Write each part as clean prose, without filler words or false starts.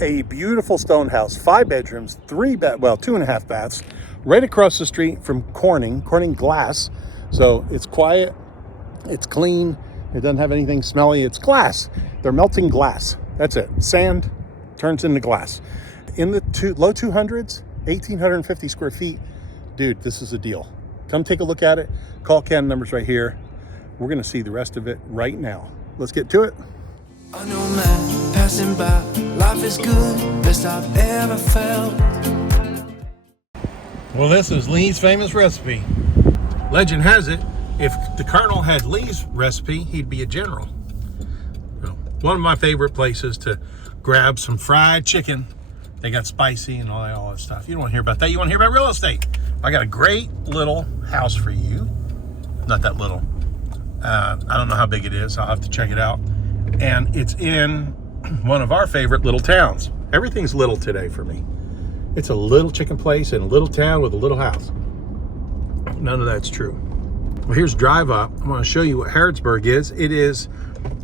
a beautiful stone house, 5 bedrooms, 2.5 baths, right across the street from Corning Glass. So it's quiet, it's clean, it doesn't have anything smelly, it's glass. They're melting glass. That's it. Sand turns into glass. In the low 200s, 1,850 square feet. Dude, this is a deal. Come take a look at it. Call Ken, numbers right here. We're gonna see the rest of it right now. Let's get to it. I know man passing by, life is good, best I've ever felt. Well, this is Lee's famous recipe. Legend has it, if the Colonel had Lee's recipe, he'd be a general. So, one of my favorite places to grab some fried chicken. They got spicy and all that stuff. You don't want to hear about that. You want to hear about real estate. I got a great little house for you. Not that little. I don't know how big it is. I'll have to check it out. And it's in one of our favorite little towns. Everything's little today for me. It's a little chicken place in a little town with a little house. None of that's true. Well, here's drive up. I want to show you what Harrodsburg is. It is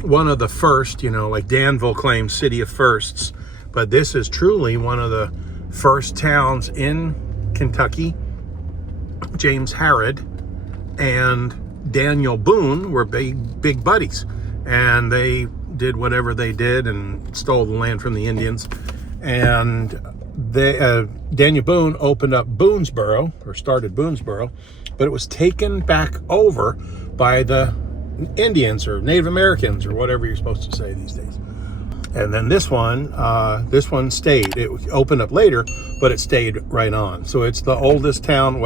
one of the first, like Danville claims city of firsts, but this is truly one of the first towns in Kentucky. James Harrod and Daniel Boone were big buddies, and they did whatever they did and stole the land from the Indians. And Daniel Boone opened up Boonesboro, or started Boonesboro, but it was taken back over by the Indians or Native Americans or whatever you're supposed to say these days. And then this one stayed. It opened up later, but it stayed right on. So it's the oldest town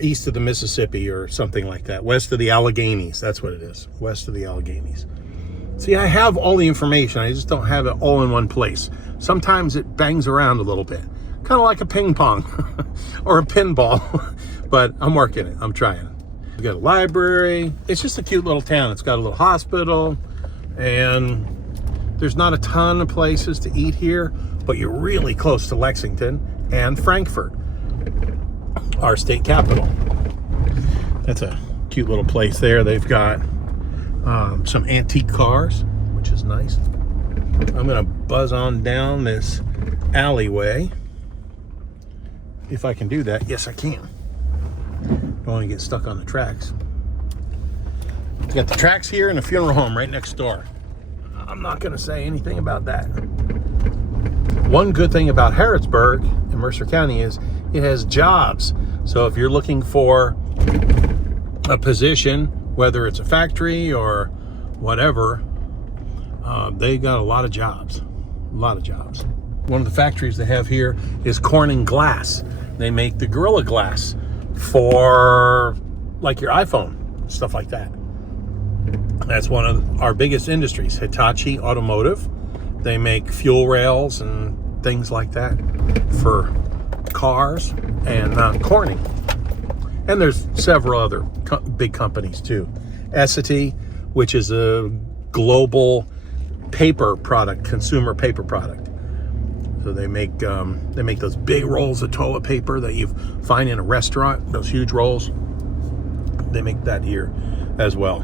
east of the Mississippi or something like that. West of the Alleghenies, that's what it is. West of the Alleghenies. See, I have all the information. I just don't have it all in one place. Sometimes it bangs around a little bit. Kind of like a ping pong or a pinball. But I'm working it. I'm trying. We got a library. It's just a cute little town. It's got a little hospital, and there's not a ton of places to eat here, but you're really close to Lexington and Frankfort, our state capital. That's a cute little place there. They've got some antique cars, which is nice. I'm gonna buzz on down this alleyway. If I can do that. Yes, I can. Don't want to get stuck on the tracks. We've got the tracks here and a funeral home right next door. I'm not going to say anything about that. One good thing about Harrodsburg in Mercer County is it has jobs. So if you're looking for a position, whether it's a factory or whatever, they got a lot of jobs. A lot of jobs. One of the factories they have here is Corning Glass. They make the Gorilla Glass for like your iPhone, stuff like that. That's one of our biggest industries. Hitachi Automotive. They make fuel rails and things like that for cars, and Corning. And there's several other big companies too. Essity, which is a global paper product, consumer paper product. So they make those big rolls of toilet paper that you find in a restaurant, those huge rolls. They make that here as well.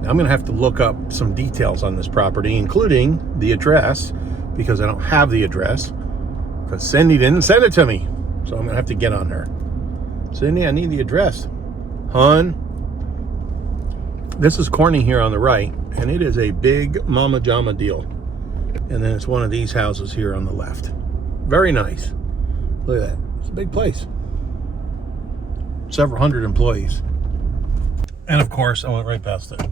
Now I'm gonna have to look up some details on this property, including the address, because I don't have the address, because Cindy didn't send it to me. So I'm gonna have to get on her. Cindy, I need the address. Hun, this is Corning here on the right, and it is a big mama jama deal. And then it's one of these houses here on the left. Very nice. Look at that. It's a big place. Several hundred employees. And of course, I went right past it.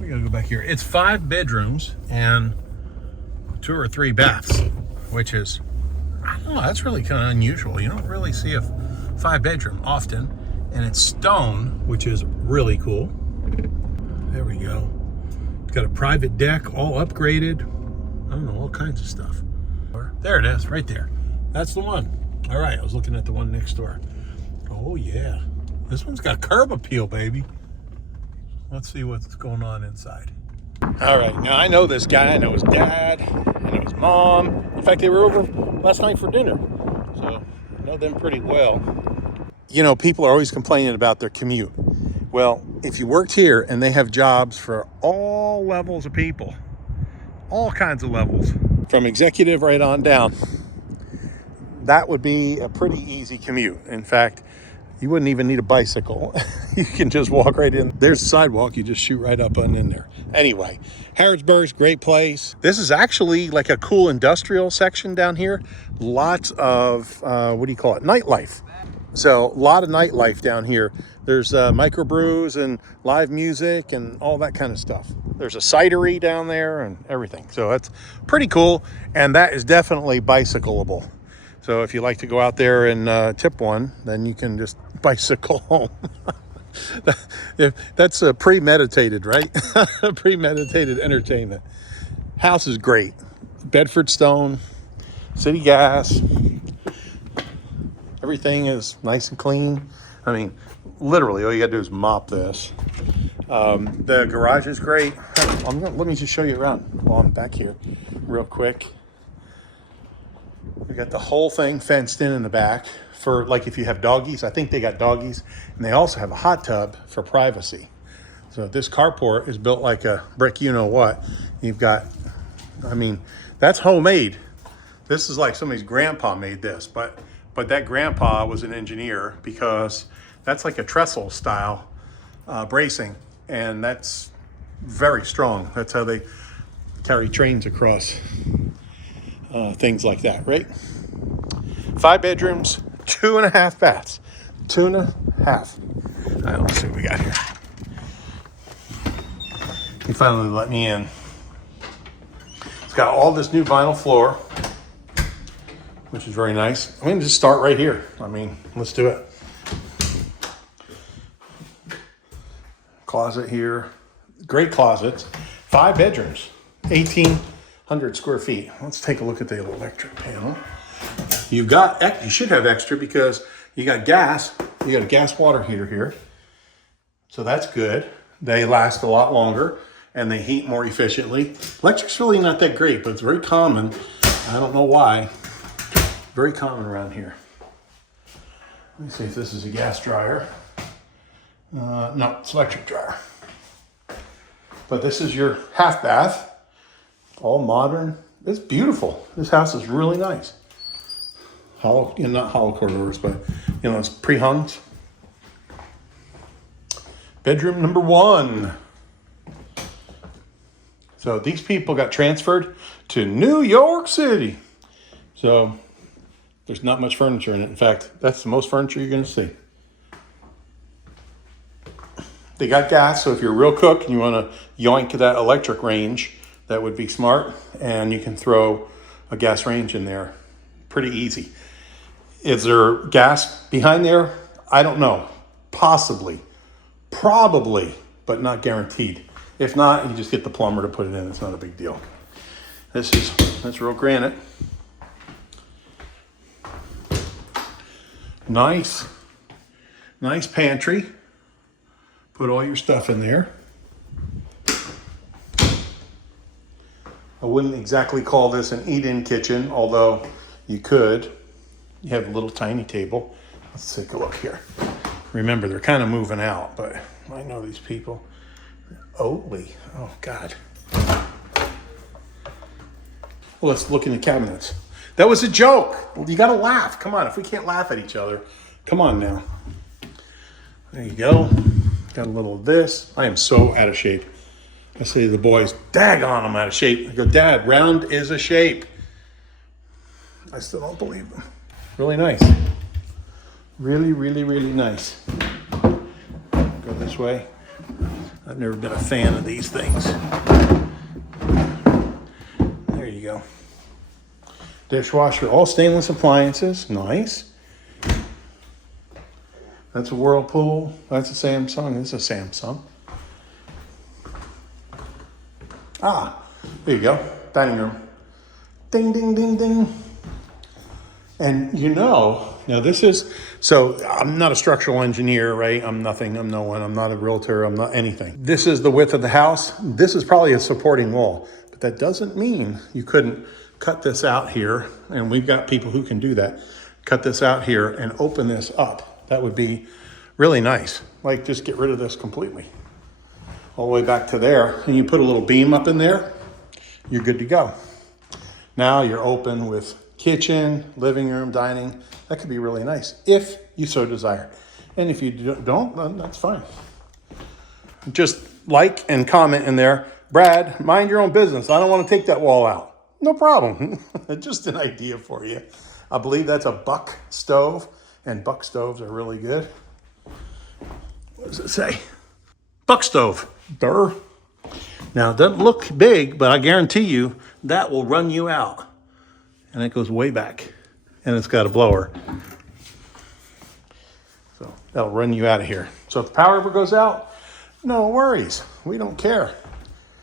We gotta go back here. It's 5 bedrooms and 2 or 3 baths, which is, I don't know, that's really kind of unusual. You don't really see a 5-bedroom often. And it's stone, which is really cool. There we go. It's got a private deck, all upgraded. I don't know, all kinds of stuff. There it is, right there. That's the one. All right, I was looking at the one next door. Oh yeah, this one's got curb appeal, baby. Let's see what's going on inside. All right, now I know this guy. I know his dad. I know his mom. In fact, they were over last night for dinner. So I know them pretty well. You know, people are always complaining about their commute. Well, if you worked here and they have jobs for all levels of people, all kinds of levels. From executive right on down. That would be a pretty easy commute. In fact, you wouldn't even need a bicycle. You can just walk right in. There's a sidewalk. You just shoot right up and in there. Anyway, Harrodsburg's great place. This is actually like a cool industrial section down here. Lots of, what do you call it? Nightlife. So a lot of nightlife down here. There's microbrews and live music and all that kind of stuff. There's a cidery down there and everything. So that's pretty cool. And that is definitely bicycleable. So if you like to go out there and tip one, then you can just bicycle home. That's premeditated, right? Premeditated entertainment. House is great. Bedford stone, city gas. Everything is nice and clean. I mean, literally, all you gotta do is mop this. The garage is great. Let me just show you around while I'm back here real quick. We got the whole thing fenced in the back for, like, if you have doggies. I think they got doggies. And they also have a hot tub for privacy. So this carport is built like a brick you-know-what. You've got, I mean, that's homemade. This is like somebody's grandpa made this. But that grandpa was an engineer, because that's like a trestle style bracing. And that's very strong. That's how they carry trains across. Things like that, right? 5 bedrooms, 2.5 baths. 2.5. All right, let's see what we got here. He finally let me in. It's got all this new vinyl floor, which is very nice. I'm going to just start right here. I mean, let's do it. Closet here. Great closets. 5 bedrooms. 1,800 square feet. Let's take a look at the electric panel. You should have extra, because you got gas. You got a gas water heater here. So that's good. They last a lot longer and they heat more efficiently. Electric's really not that great, but it's very common. I don't know why. Very common around here. Let me see if this is a gas dryer. No, it's electric dryer. But this is your half bath. All modern. It's beautiful. This house is really nice. Hollow, not hollow core doors, but it's pre-hung. Bedroom number 1. So these people got transferred to New York City. So there's not much furniture in it. In fact, that's the most furniture you're going to see. They got gas, so if you're a real cook and you want to yoink that electric range, that would be smart. And you can throw a gas range in there. Pretty easy. Is there gas behind there? I don't know. Possibly. Probably, but not guaranteed. If not, you just get the plumber to put it in. It's not a big deal. That's real granite. Nice pantry. Put all your stuff in there. I wouldn't exactly call this an eat-in kitchen, although you could. You have a little tiny table. Let's take a look here. Remember, they're kind of moving out, but I know these people. Oatly. Oh, God. Well, let's look in the cabinets. That was a joke. You got to laugh. Come on. If we can't laugh at each other, come on now. There you go. Got a little of this. I am so out of shape. I say to the boys, daggone, I'm out of shape. I go, Dad, round is a shape. I still don't believe them. Really nice. Really, really, really nice. Go this way. I've never been a fan of these things. There you go. Dishwasher, all stainless appliances. Nice. That's a Whirlpool. That's a Samsung. This is a Samsung. Ah, there you go. Dining room. Ding, ding, ding, ding. And now this is, so I'm not a structural engineer, right? I'm nothing, I'm no one, I'm not a realtor, I'm not anything. This is the width of the house. This is probably a supporting wall, but that doesn't mean you couldn't cut this out here. And we've got people who can do that. Cut this out here and open this up. That would be really nice. Like, just get rid of this completely. All the way back to there. And you put a little beam up in there you're good to go. Now you're open with kitchen, living room, dining. That could be really nice if you so desire. And if you don't, then that's fine. Just like and comment in there, Brad, mind your own business. I don't want to take that wall out. No problem. Just an idea for you. I believe that's a buck stove, and buck stoves are really good. What does it say? Buck stove. Durr. Now, it doesn't look big, but I guarantee you that will run you out. And it goes way back. And it's got a blower. So that'll run you out of here. So if the power ever goes out, no worries. We don't care.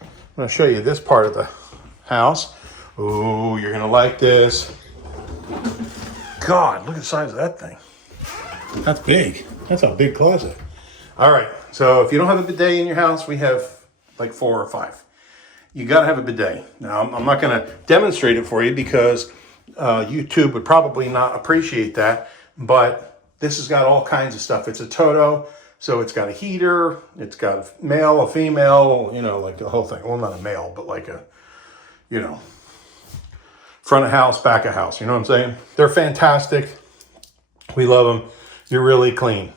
I'm going to show you this part of the house. Oh, you're going to like this. God, look at the size of that thing. That's big. That's a big closet. All right. So if you don't have a bidet in your house, we have like 4 or 5. You got to have a bidet. Now, I'm not going to demonstrate it for you because YouTube would probably not appreciate that. But this has got all kinds of stuff. It's a Toto. So it's got a heater, it's got a male, a female, you know, like the whole thing. Well, not a male, but like a, you know, front of house, back of house. You know what I'm saying? They're fantastic. We love them. You're really clean.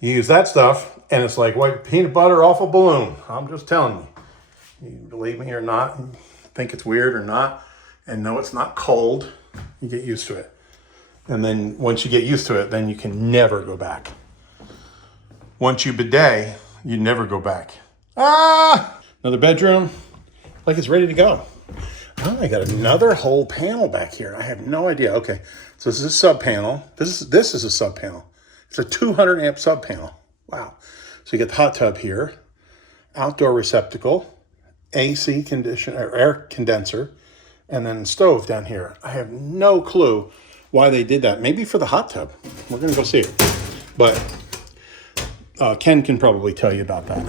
You use that stuff, and it's like white peanut butter off a balloon. I'm just telling you. You believe me or not, you think it's weird or not, and no, it's not cold. You get used to it. And then once you get used to it, then you can never go back. Once you bidet, you never go back. Ah! Another bedroom, like it's ready to go. Oh, I got another whole panel back here. I have no idea. Okay, so this is a sub panel. This is a sub panel. It's a 200 amp sub panel. Wow. So you get the hot tub here, outdoor receptacle, AC condition or air condenser, and then stove down here. I have no clue why they did that. Maybe for the hot tub. We're gonna go see it. But Ken can probably tell you about that.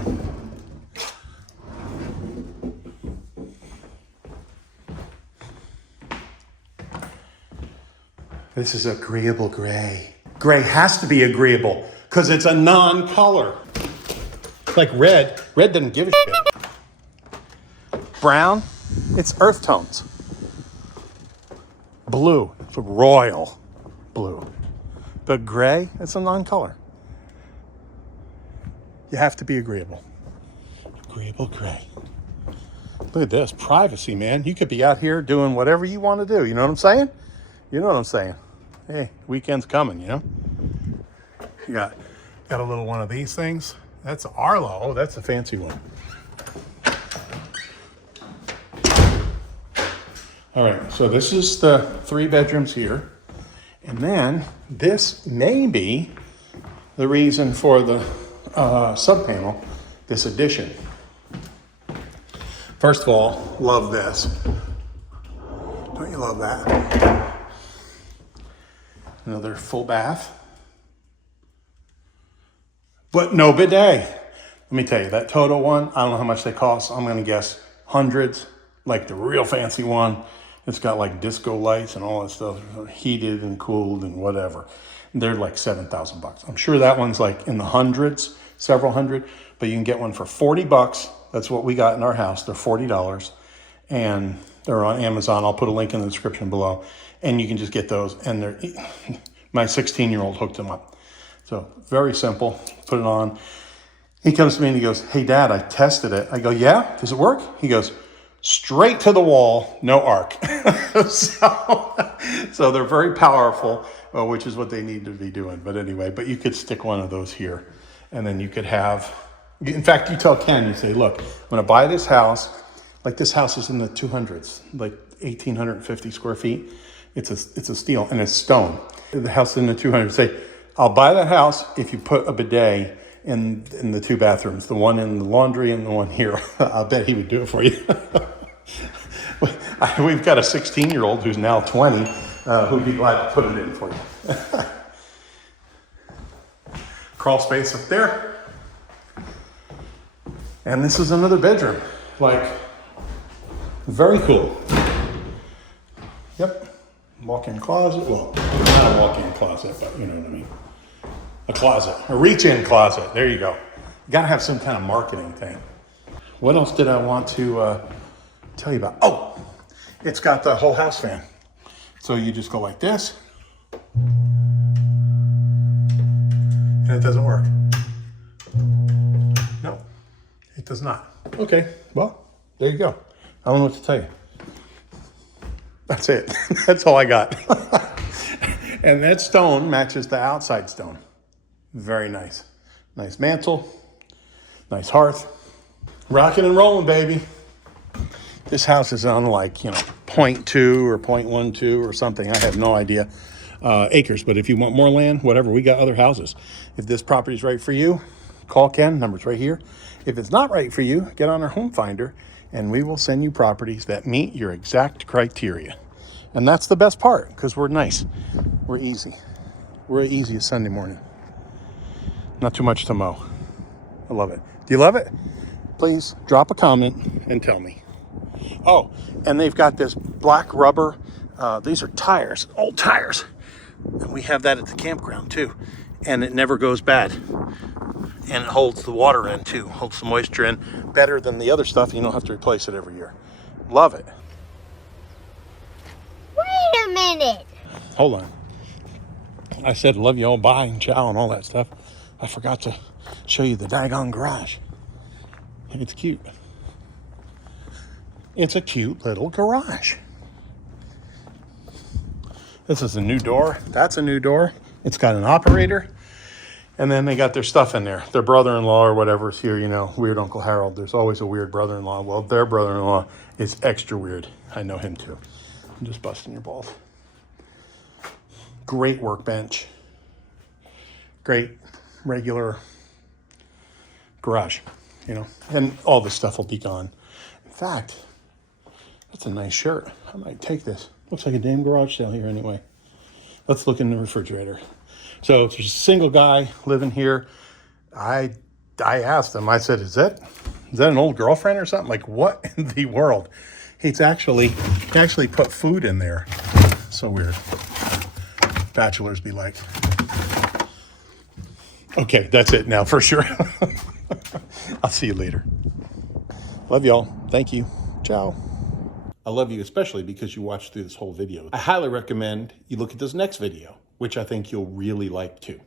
This is agreeable gray. Gray has to be agreeable because it's a non-color. It's like red. Red doesn't give a shit. Brown, it's earth tones. Blue, it's a royal blue. But gray, it's a non-color. You have to be agreeable. Agreeable gray. Look at this, privacy, man. You could be out here doing whatever you want to do. You know what I'm saying? You know what I'm saying? Hey, weekend's coming, you know? You got a little one of these things. That's Arlo. Oh, that's a fancy one. All right, so this is the 3 bedrooms here. And then this may be the reason for the sub panel, this addition. First of all, love this. Don't you love that? Another full bath. But no bidet. Let me tell you, that Toto one, I don't know how much they cost. I'm going to guess hundreds, like the real fancy one. It's got like disco lights and all that stuff, heated and cooled and whatever. They're like $7,000. I'm sure that one's like in the hundreds, several hundred, but you can get one for $40. That's what we got in our house. They're $40 and they're on Amazon. I'll put a link in the description below and you can just get those. And they're, my 16-year-old hooked them up. So very simple, put it on. He comes to me and he goes, "Hey Dad, I tested it." I go, "Yeah, does it work?" He goes, "Straight to the wall, no arc." So they're very powerful, which is what they need to be doing. But anyway, but you could stick one of those here and then you could have, in fact, you tell Ken, you say, "Look, I'm going to buy this house." Like this house is in the 200s, like 1,850 square feet. It's a steel and it's stone. The house is in the 200s. Say, "I'll buy that house if you put a bidet in the 2 bathrooms, the one in the laundry and the one here." I'll bet he would do it for you. We've got a 16-year-old who's now 20 who'd be glad to put it in for you. Crawl space up there. And this is another bedroom. Like, very cool. Yep. Walk-in closet. Well, not a walk-in closet, but you know what I mean. A closet. A reach-in closet. There you go. You got to have some kind of marketing thing. What else did I want to tell you about? Oh, it's got the whole house fan. So you just go like this, and it doesn't work. No, it does not. Okay, well, there you go. I don't know what to tell you. That's it. That's all I got. And that stone matches the outside stone. Very nice. Nice mantle, nice hearth. Rocking and rolling, baby. This house is on like, 0.2 or 0.12 or something. I have no idea. Acres, but if you want more land, whatever, we got other houses. If this property is right for you, call Ken, number's right here. If it's not right for you, get on our home finder and we will send you properties that meet your exact criteria. And that's the best part, because we're nice. We're easy. We're easy as Sunday morning. Not too much to mow. I love it. Do you love it? Please drop a comment and tell me. Oh, and they've got this black rubber. These are tires, old tires. And we have that at the campground too. And it never goes bad. And it holds the water in too, holds the moisture in better than the other stuff. You don't have to replace it every year. Love it. Wait a minute. Hold on. I said love you all, bye, and ciao, and all that stuff. I forgot to show you the daggone garage. It's cute. It's a cute little garage. This is a new door. That's a new door. It's got an operator. And then they got their stuff in there. Their brother-in-law or whatever is here, weird Uncle Harold. There's always a weird brother-in-law. Well, their brother-in-law is extra weird. I know him too. I'm just busting your balls. Great workbench. Great regular garage, and all this stuff will be gone. In fact, that's a nice shirt. I might take this. Looks like a damn garage sale here anyway. Let's look in the refrigerator. So there's a single guy living here. I asked him, I said, is that an old girlfriend or something? Like, what in the world? He actually put food in there. So weird. Bachelors be like. Okay, that's it now for sure. I'll see you later. Love y'all. Thank you. Ciao. I love you especially because you watched through this whole video. I highly recommend you look at this next video, which I think you'll really like too.